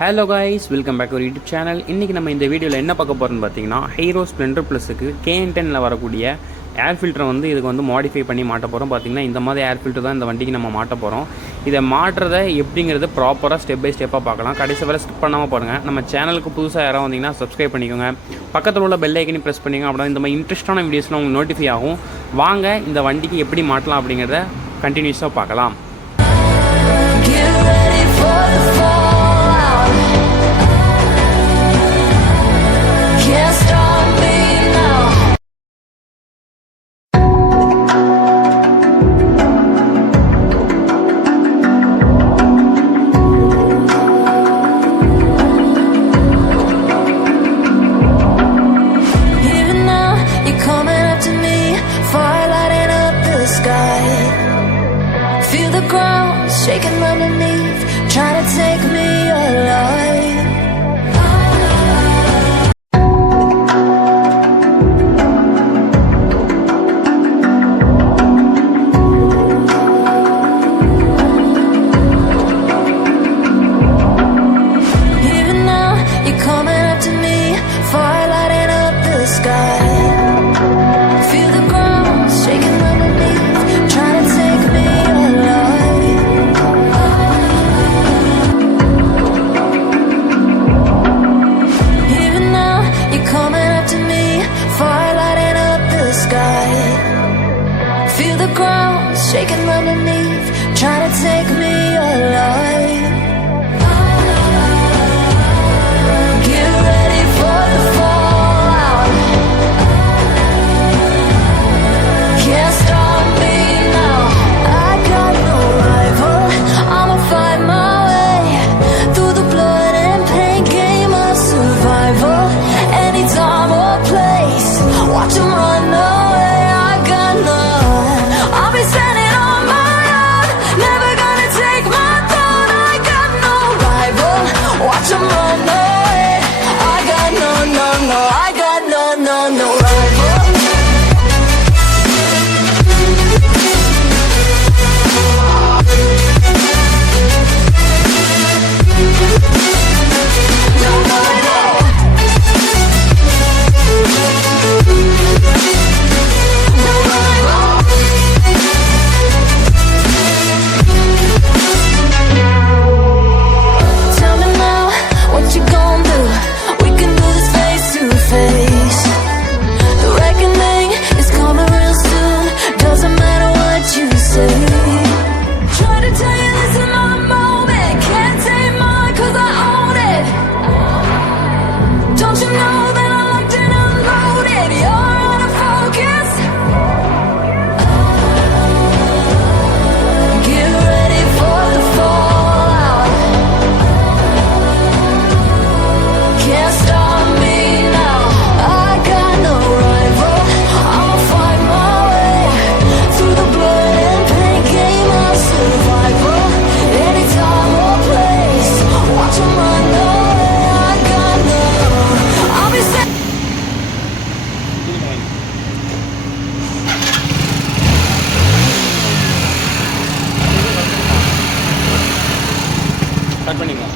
Hello guys, welcome back ஒரு YouTube channel. இன்றைக்கி நம்ம இந்த வீடியோவில் என்ன பார்க்க போகிறோம்னு பார்த்தீங்கன்னா, ஹீரோ ஸ்ப்ளெண்டர் ப்ளஸுக்கு KN10ல் வரக்கூடிய ஏர் ஃபில்டரை இதுக்கு மாடிஃபை பண்ணி மாட்ட போகிறோம். பார்த்திங்கன்னா இந்த மாதிரி ஏர் ஃபில்டர் தான் இந்த வண்டிக்கு நம்ம மாட்ட போகிறோம். இதை மாட்டுறதை எப்படிங்கிறது ப்ராப்பராக ஸ்டெப் பை ஸ்டெப்பாக பார்க்கலாம். கடைசி வரை ஸ்கிப் பண்ணாமல் பாருங்கள். நம்ம சேனலுக்கு புதுசாக யாராவது வந்தீங்கன்னா சப்ஸ்கிரைப் பண்ணிக்கோங்க. பக்கத்தில் உள்ள பெல் ஐக்கனையும் ப்ரெஸ் பண்ணிக்கோங்க. அப்படின்னா இந்த மாதிரி இன்ட்ரெஸ்டான வீடியோஸ்லாம் உங்களுக்கு நோட்டிஃபை ஆகும். வாங்க இந்த வண்டிக்கு எப்படி மாட்டலாம் அப்படிங்கிறத கண்டினியூஸாக பார்க்கலாம். Shaking underneath, trying to take me alive. Even now, you're coming up to me, fire lighting up the sky. Feel the ground shaking underneath, trying to take me alive. Feel the ground shaking underneath, trying to take me alive. Get ready for the fallout. Can't stop me now. I got no rival. I'ma fight my way through the blood and pain, game of survival. Any time or place, watch 'em run away. Cut பண்ணிக்கலாம்.